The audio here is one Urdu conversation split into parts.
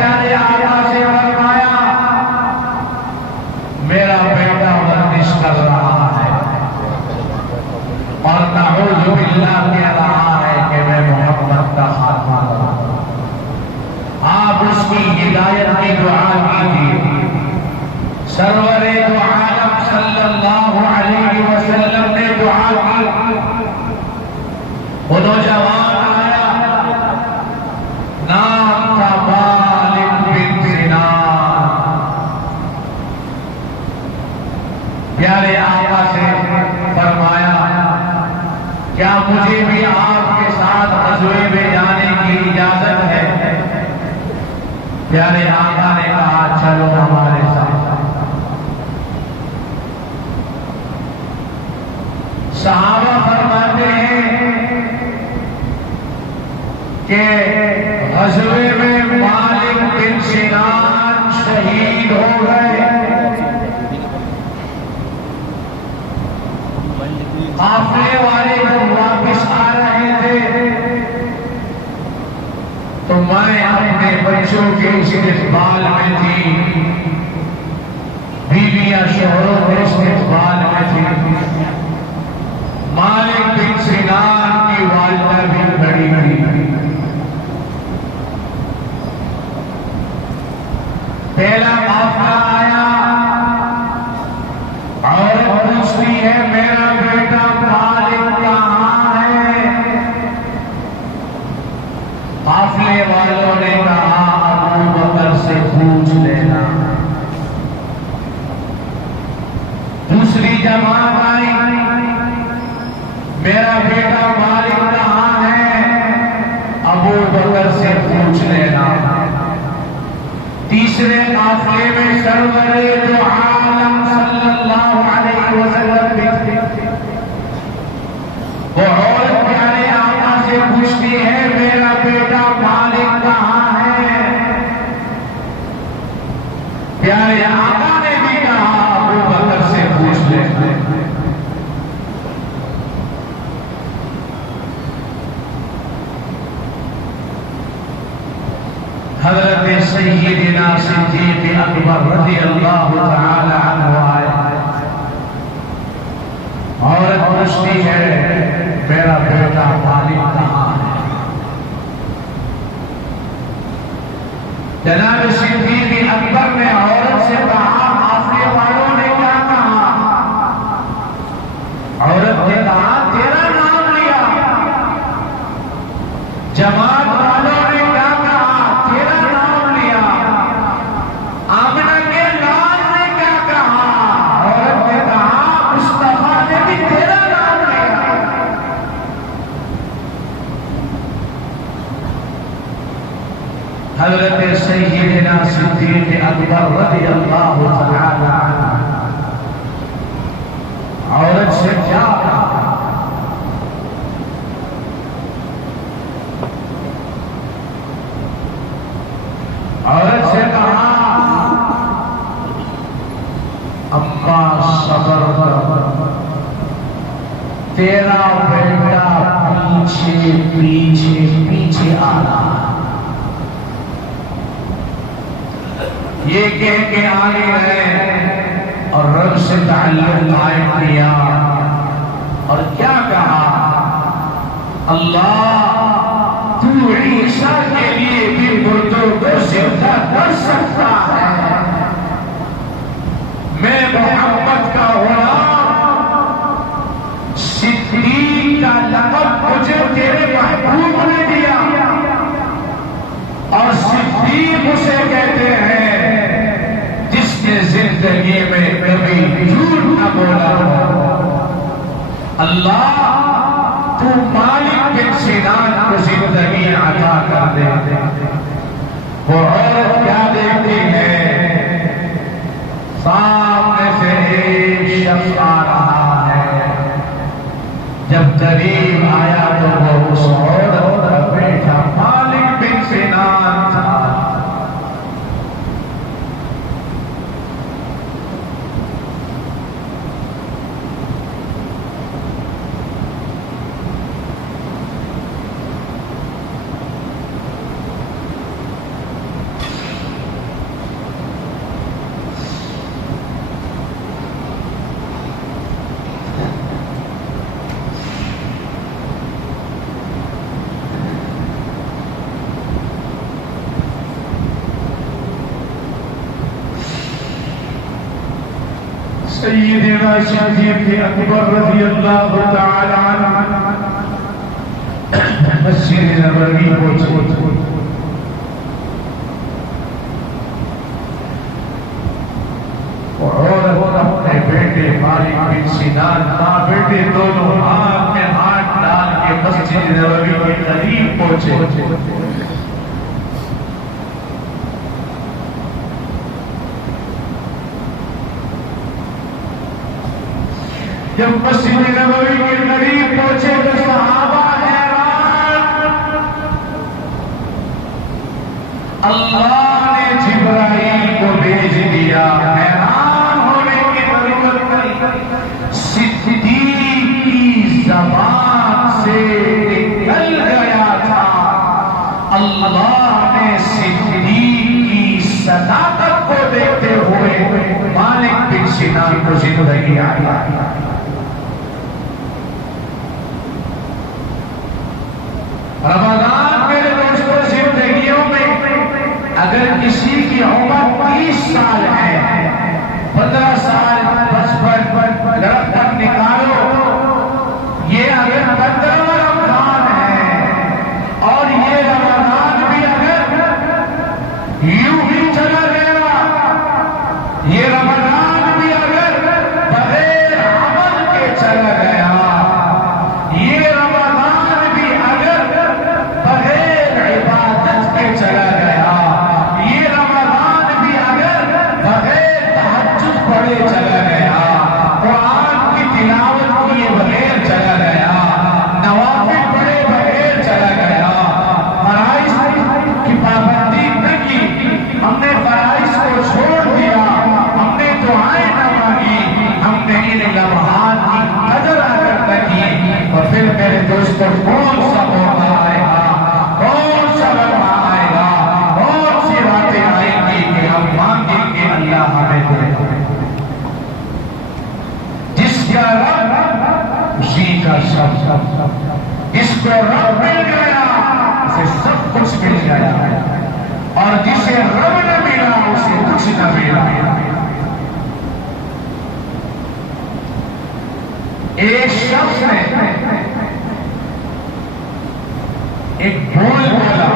پیارے آقا سے فرمایا میرا بیٹا ورزش کر رہا ہے اور نعوذ باللہ کہہ رہا ہے کہ میں محمد کا خاتمہ کروں. آپ اس کی ہدایت کی دعا کیجیے. سرور دو عالم صلی اللہ علیہ وسلم نے دعا کی. وہ نوجوان آیا، نام تھا مالک بن سنان. پیارے آقا سے فرمایا کیا مجھے بھی آپ کے ساتھ غزوے میں جانے کی اجازت ہے؟ پیارے آقا نے کہا چلو ہمارے ساتھ. صحابہ فرماتے ہیں کہ غزوے میں مالک بن سنان شہید ہو گئے. قافلے والے جب واپس آ رہے تھے تو میں اپنے بچوں کے استقبال میں تھی، بیویاں شوہروں کے استقبال میں تھی. مالک بن سنان کی والدہ بھی کھڑی ہوئی. پہلا قافلہ آیا، عورت پوچھتی ہے میرا بیٹا مالک کہاں ہے؟ قافلے والوں نے کہا ابو بکر سے پوچھ لینا. دوسری جماعت آئی، میرا بیٹا مالک کہاں ہے؟ ابو بکر سے پوچھ لینا. تیسرے قافلے میں سرور دو عالم صلی اللہ علیہ وسلم بھی. وہ عورت پیارے آقا سے پوچھتی ہے میرا بیٹا مالک کہاں ہے؟ پیارے آقا نے بھی کہا ابو بکر سے پوچھ لینا. حضرت سیدنا صدیق اکبر رضی اللہ تعالی عنہ آئے. عورت پوچھتی ہے میرا بیٹا مالک کہاں ہے؟ جناب صدیق اکبر نے عورت سے کہا قافلے والوں نے کیا کہا؟ عورت نے کہا تیرا نام لیا. جماعت والوں نے کیا کہا؟ تیرا نام لیا. آمنہ کے لال نے کیا کہا؟ عورت نے کہا مصطفیٰ نے بھی تیرا نام لیا. حضرت سیدنا صدیق اکبر رضی اللہ تعالی عنہ عورت سے کیا کہا؟ عورت سے کہا اماں صبر کر، تیرا بیٹا پیچھے پیچھے پیچھے آ رہا ہے. یہ کہہ کے آگے گئے اور رب سے تعلق قائم کیا اور کیا کہا؟ اللہ تو عیسیٰ کے لیے بھی مردوں کو زندہ کر سکتا ہے. میں محمد کا غلام، صدیق کا لقب مجھے تیرے محبوب نے دیا اور صدیق اسے کہتے ہیں جس نے زندگی میں کبھی جھوٹ نہ بولا ہو. اللہ تو مالک بن سنان کو زندگی عطا کر دے. وہ عورت کیا دیکھتی ہے؟ سامنے سے ایک شخص آ رہا ہے. جب قریب آیا تو وہ اس عورت کا بیٹا مالک بن سنان تھا. سیدنا صدیق اکبر رضی اللہ تعالی عنہ مسجد نبوی پہنچے اور اپنے بیٹے مالک بن سنان ماں بیٹے دونوں ہاتھ میں ہاتھ ڈال کے مسجد نبوی کے قریب پہنچے. جب مسجد نبوی کے قریب پہنچے تو صحابہ حیران. اللہ نے جبرائیل کو بھیج دیا. حیران ہونے کی ضرورت نہیں. صدیق کی زبان سے نکل گیا تھا. اللہ نے صدیق کی صداقت کو دیکھتے ہوئے مالک بن سنان کو زندگی آئی. رمضان میرے دوستوں زندگیوں میں اگر کسی کی عمر 30 سال ہے 15 سال 55 لڑکپن نکالو. یہ اگر 15 رمضان ہے اور یہ رمضان بھی اگر یوں ہی چلا گیا, یہ رمضان بھی اگر بغیر عمل کے چلا گیا, یہ رمضان بھی اگر بغیر عبادت کے چلا گیا, یہ رمضان بھی اگر بغیر تہجد پڑھے چلا گیا, قرآن کی تلاوت کیے بغیر چلا گیا, نوافل پڑھے بغیر چلا گیا, فرائض کی پابندی نہ کی, ہم نے فرائض کو چھوڑ دیا, ہم نے دعائیں نہ مانگی, ہم نے ان لمحات کی قدر اگر نہ کی, اور پھر میرے دوستوں کون سا موقع آئے گا, کون سا لمحہ آئے گا, کون سی باتیں آئیں گی کہ ہم مانگیں گے اللہ ہمیں دے. جس کا رب اسی کا سب, جس کو رب مل گیا اسے سب کچھ مل گیا, اور جسے رب نہ ملا اسے کچھ نہ ملا. ایک شخص نے ایک بول بولا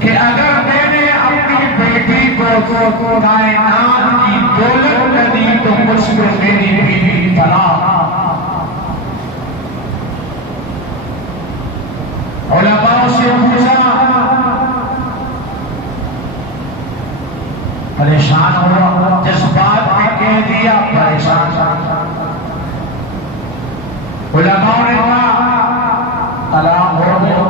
کہ اگر میں نے اپنی بیٹی کو کائنات کی دولت نہ دی تو مجھ کو میری بیوی طلاق. علماء سے پوچھا, پریشان ہوا, جذبات میں کہہ دیا پریشان. علماء نے کہا طلاق ہو گیا.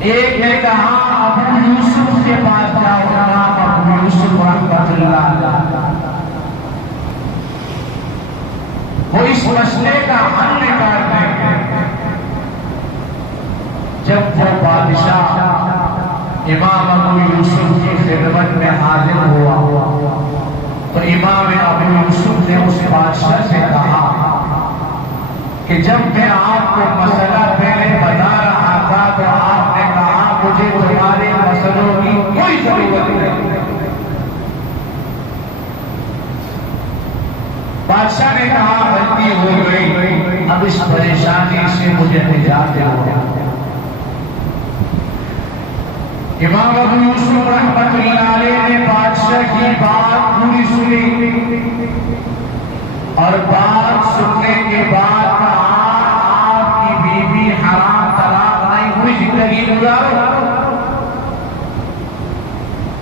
ایک نے کہا ابو یوسف کے پاس جاؤ, نام ابو یوسف رحمۃ اللہ, وہ اس مسئلے کا حل نکال دیں گے. جب وہ بادشاہ امام ابو یوسف کی خدمت میں حاضر ہوا تو امام ابو یوسف نے اس بادشاہ سے کہا کہ جب میں آپ کو مسئلہ پہلے بتا رہا تھا تو آپ نے کہا مجھے تمہارے مسئلوں کی کوئی ضرورت نہیں. بادشاہ نے کہا غلطی ہو گئی, اب اس پریشانی سے مجھے نجات دو. امام ابو یوسف رحمۃ اللہ علیہ نے بادشاہ کی بات پوری سنی, اور بات سننے کے بعد کہا آپ کی بیوی حرام طلاق نہیں ہوئی, زندگی گزارو.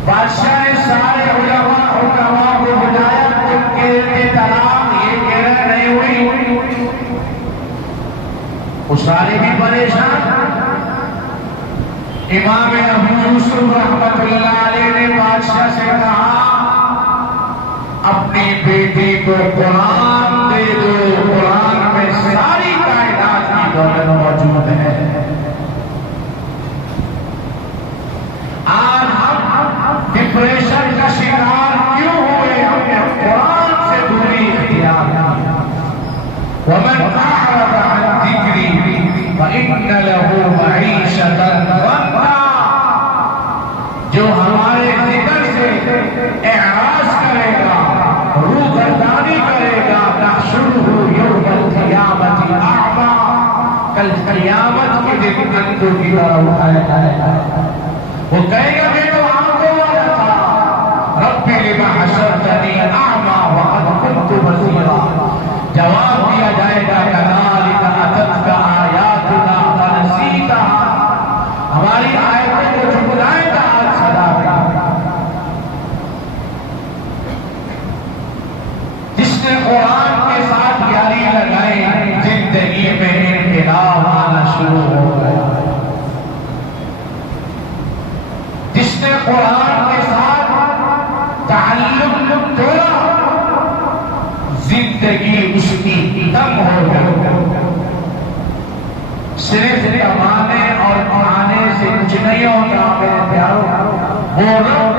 بادشاہ نے سارے علماء کو بجایا, تم کہتے طلاق, یہ کہہ رہے نہیں ہوئی. وہ سارے بھی پریشان. امام ابو یوسف رحمۃ اللہ علیہ نے بادشاہ سے کہا اپنی بیٹی کو قرآن دے دو, قرآن میں ساری کائنات کی دولت موجود ہے. آج ہم ڈپریشن کا شکار کیوں ہوئے, ہم نے قرآن سے دوری اختیار کی. ومن اعرض عن ذکری فإن له معیشة ضنکا, کل قیامت کے دن اندھوں کی طرح اٹھایا جائے گا. وہ کہے گا میں تو آنکھوں والا تھا، رب لما حشرتنی اعمی وقد كنت بصیرا. جواب دیا جائے گا کذالک اتتک آیاتنا فنسیتها. ہماری آیتوں کو جھٹلائے گا آج سزا میں. جس نے قرآن کے ساتھ یاری لگائی زندگی میں انقلاب آنا شروع ہو گیا. جس نے قرآن کے ساتھ تعلق توڑا زندگی اس کی دم ہو گئی. صرف کمانے اور کھانے سے کچھ نہیں ہوتا میرے پیاروں. وہ لوگ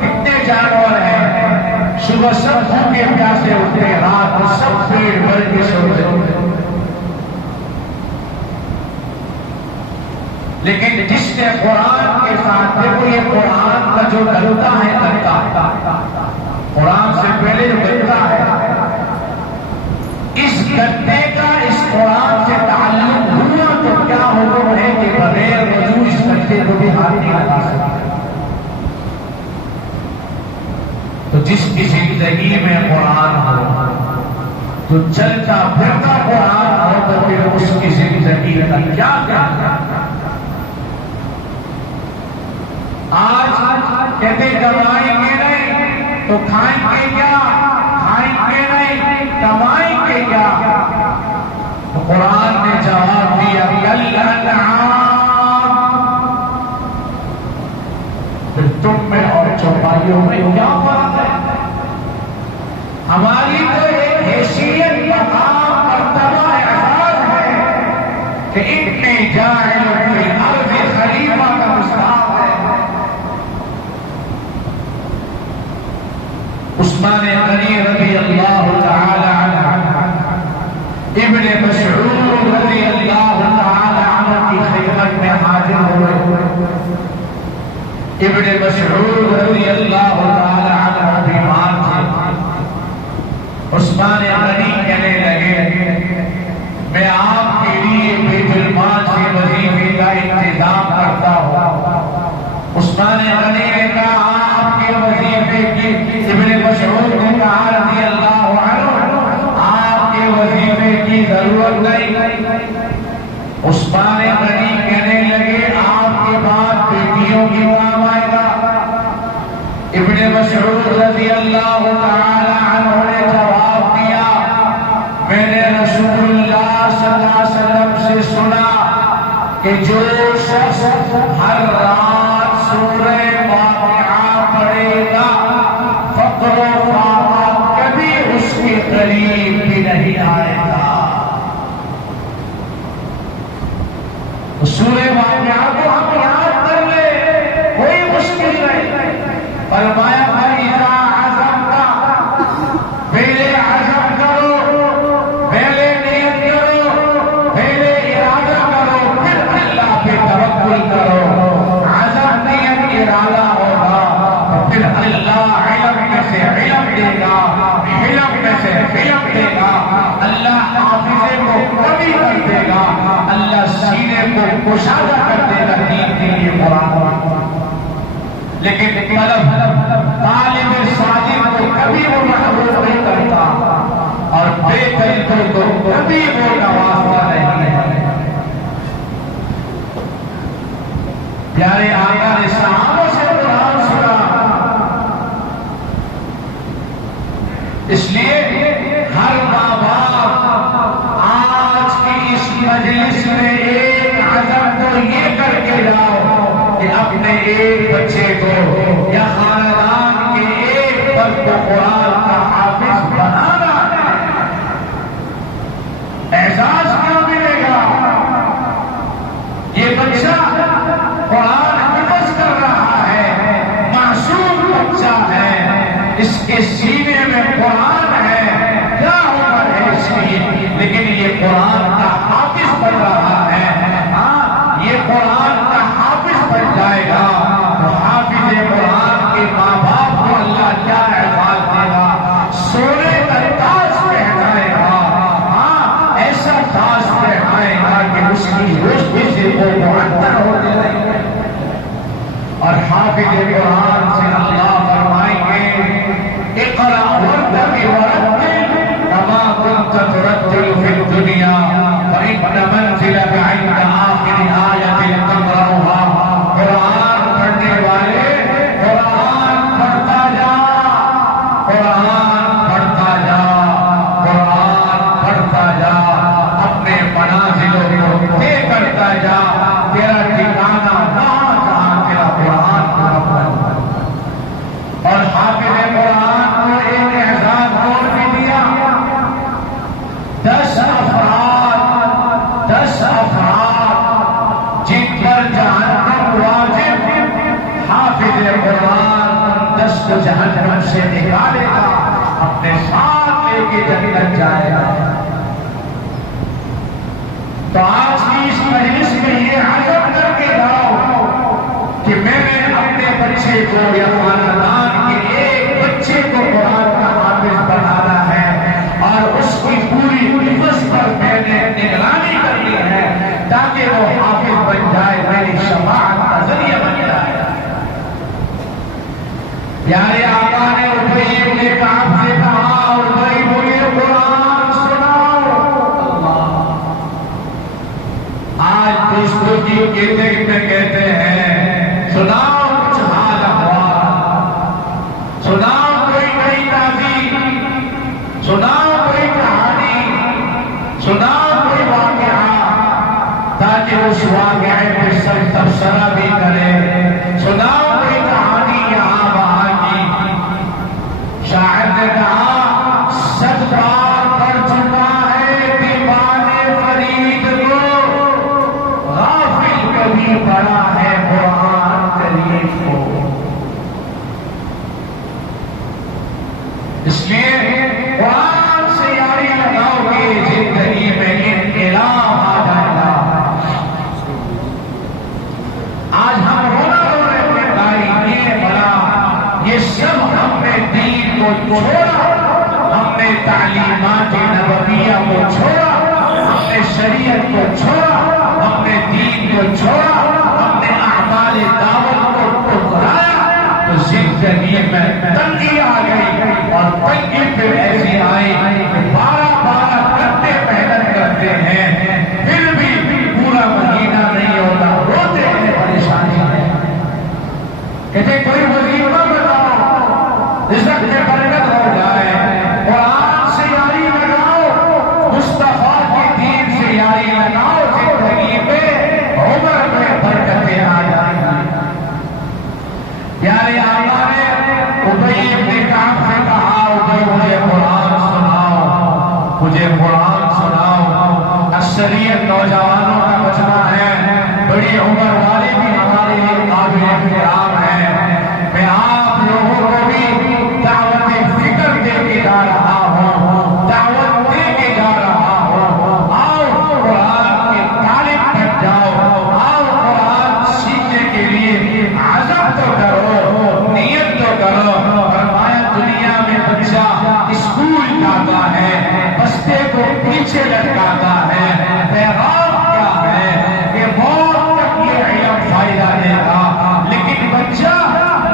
کتنے جانور ہیں، صبح سب بھوکے پیاسے اٹھتے، رات کو سب پیٹ بھر کے سوتے. لیکن جس نے قرآن کے ساتھ، دیکھو یہ قرآن کا جو ڈرتا ہے قرآن سے پہلے جو ڈرتا ہے، اس گدے کا اس قرآن سے تعلق ہوا تو کیا حکم ہے کہ بغیر وضو اس گدے کو بھی ہاتھ نہیں لگا سکتا. تو جس کی زندگی میں قرآن ہو، جو چلتا پھرتا قرآن ہو، تو پھر اس کی زندگی کا کیا کیا. آج کہتے کمائیں گے نہیں تو کھائیں گے کیا، کھائیں گے نہیں کمائیں گے کیا. تو قرآن نے جواب دیا کالانعام. پھر تم میں اور چوپائیوں میں کیا فرق ہے؟ ہماری تو ایک حیثیت مقام مرتبہ اعزاز ہے کہ اتنے جاعل فی الارض خلیفہ کا مستحق ہے. عثمان غنی رضی اللہ تعالی عنہ، ابن مسعود رضی اللہ تعالی عنہ کی خدمت میں حاضر ہوئے. ابن مسعود رضی اللہ تعالی عنہ بیمار تھے. عثمان غنی کہنے لگے میں آپ کے لیے بیت المال سے وظیفے کا انتظام کرتا ہوں. عثمان غنی نے کہا آپ کے وظیفے کی، ابن مسعود نے کہا رضی اللہ عنہ آپ کے وظیفے کی ضرورت نہیں. عثمان غنی کہنے لگے آپ کے بعد بیٹیوں کی کام آئے گا. ابن مسعود رضی اللہ تعالی عنہ نے جواب دیا میں نے رسول اللہ صلی اللہ علیہ وسلم سے سنا کہ جو شخص ہر رات سورہ واقعہ پڑھے گا فقر و فاقہ کبھی اس کے قریب بھی نہیں آئے گا. سورہ واقعہ کو ہم یاد کر لیں، کوئی مشکل نہیں. فرمایا فَإِذَا عَزَمْتَ، پہلے عزم کرو، پہلے نیت کرو، پہلے ارادہ کرو، پھر اللہ پہ توکل کرو. عزم نیت ارادہ ہوگا تو پھر اللہ علم میں سے علم دے گا، علم میں سے علم دے گا. اللہ حافظے کو کبھی کر دے گا، اللہ سینے کو کشادہ کر دے گا دین کے لیے قرآن. لیکن طالب ساجد کو کبھی وہ محبوب نہیں کرتا اور بے دل کو کبھی وہ نوازتا نہیں ہے. پیارے آقا نے صحابہ سے قرآن سنا، اس لیے ہر ماں باپ آج کی اس مجلس میں ایک عزم تو یہ کر کے جاؤ کہ اپنے ایک بچے کو یا خاندان کے ایک فرد کو قرآن کا حافظ بنانا ہے. اعزاز کیا ملے گا؟ یہ بچہ قرآن حفظ کر رہا ہے، معصوم بچہ ہے، اس کے سینے میں قرآن ہے، کیا عمر ہے اس لیے، لیکن یہ قرآن کا حافظ بن رہا ہے. ہاں یہ قرآن کا حافظ بن جائے گا تو حافظ قرآن کے ماں باپ کو اللہ کیا اعزاز دے گا، سونے کا تاج پہنائے گا. ہاں ایسا تاج پہنائے گا کہ اس کی روشنی سے وہ معطر ہوتے رہیں گے. اور حافظ قرآن سے اللہ فرمائیں گے اقرأ وارتقِ ورتل كما كنت ترتل في الدنيا فإن منزلك عند آخر آية تقرأها. قرآن پڑھنے والے قرآن پڑھتا جا، قرآن پڑھتا جا، قرآن پڑھتا جا، اپنے منازلوں کو طے کرتا جا. تیرا ٹھکانہ وہاں جہاں تیرا قرآن پڑھتا ہے. اور حافظ قرآن کو ایک اعزاز اور بھی دیا. 10 افراد جن پر جہنم واجب، حافظ قرآن 10 کو جہنم سے نکالے گا، اپنے ساتھ لے کے جنت جائے گا. تو آج کی اس مجلس میں یہ عزم کر کے جاؤ کہ میں نے اپنے بچے کو یا خاندان کے ایک بچے کو قرآن کا حافظ بنانا ہے، اور اس کی پوری حفظ پر میں نے نگرانی کرنی ہے تاکہ وہ حافظ بن جائے، میری شفاعت کا ذریعہ بن جائے. پیارے آقا نے ابی بن کعب سے کہا، ابی مجھے قرآن سناؤ. آج دوستوں کی کہتے میں کہتے ہیں سناؤ کچھ حال احوال، سناؤ کوئی نئی تعبیر، سناؤ کوئی کہانی، سناؤ کوئی واقعہ تاکہ اس واقعے پہ سب تبصرہ بھی کرے. سناؤ کوئی کہانی یہاں وہاں کی. شاعر نے کہا 100 بار پڑھ چکا ہے دیوانے فرید کو، غافل کبھی پڑھا ہے قرآن کریم کو. اس لیے قرآن سے یاری لگاؤ گے، زندگی میں انقلاب آ جائے گا. آج ہم رونا رو رہے تھے بھائی، یہ بڑا، یہ سب ہم نے دین کو چھوڑا، ہم نے تعلیمات نبویہ کو چھوڑا، ہم نے شریعت کو چھوڑا، ہم نے دین کو چھوڑا، ہم نے اعمال دعوت کو ٹھکرایا، تو زندگی میں تنگی آ گئی. اور تنگی پھر ایسی آئی کہ 12 گھنٹے محنت کرتے ہیں پھر بھی پورا مہینہ نہیں ہوتا، روتے ہیں، پریشانی ہے. کہتے کوئی وظیفہ بتاؤ رزق میں برکت ہو جائے. قرآن سے یاری لگاؤ، مصطفیٰ کے دین سے یاری لگاؤ، زندگی میں عمر میں برکتیں آ جائیں گی. پیارے آقا نے ابی بن کعب سے کہا، ابی مجھے قرآن سناؤ، مجھے قرآن سناؤ. اکثریت نوجوانوں کا مجمع ہے، بڑی عمر والے بھی ہمارے لیے قابل احترام ہیں. میں آپ لوگوں کو بھی دعوت فکر دے کے جا رہا ہوں، دعوت دے کے جا رہا ہوں. آؤ قرآن کے طالب بن جاؤ، آؤ قرآن سیکھنے کے لیے عزم تو کرو، نیت تو کرو. فرمایا دنیا میں بچہ اسکول جاتا ہے، بستے کو پیچھے لٹکاتا ہے، پیغام کیا ہے کہ موت تک یہ علم فائدہ دے گا، لیکن بچہ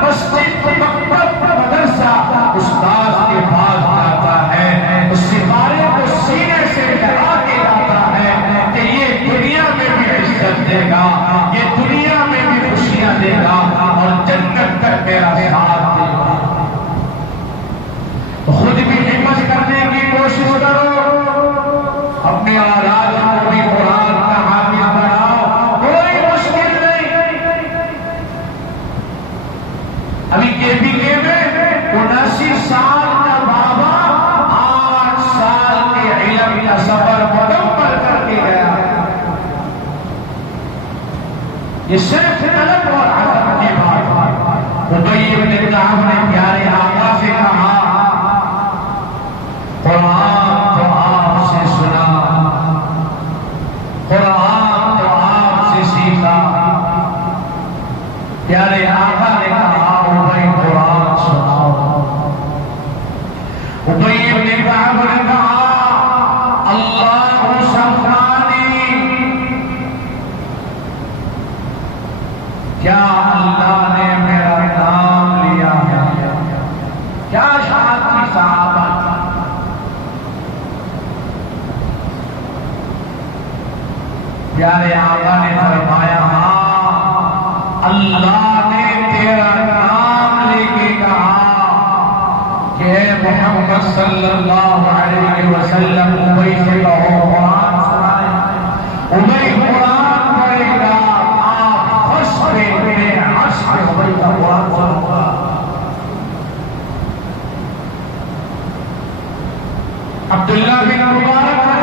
مسجد مکتب مدرسہ استاد کے پاس جاتا ہے، اس سپارے کو سینے سے لگا کے جاتا ہے کہ یہ دنیا میں بھی عزت دے گا، یہ دنیا میں بھی خوشیاں دے گا، اور جنت تک میرا ساتھ دے گا. خود بھی حفظ کرنے کی کوشش کرو، اپنے اولاد کو بھی قرآن کا حافظ بناؤ، کوئی مشکل نہیں. ابھی KPK میں 79 سال کا بابا 8 سال کے علم کا سفر مکمل کر کے گیا. یہ صرف طلب اور عزم کی بات ہے. ابی بن کعب نے پیارے آقا سے کہا قرآن تو آپ سے سنا، قرآن تو آپ سے سیکھا. پیارے آقا نے کہا ابی قرآن سناؤ. ابی بن کعب نے کہا اللہ سمعانی پیارے آقا نے فرمایا ہاں اللہ نے تیرا نام لے کے کہا کہ اے محمد صلی اللہ علیہ وسلم ابی سے کہو قرآن سنائے ابی قرآن پڑھے گا آپ خوش پہ میرے عرش پہ ابی کا قرآن سنو گا عبداللہ بن مبارک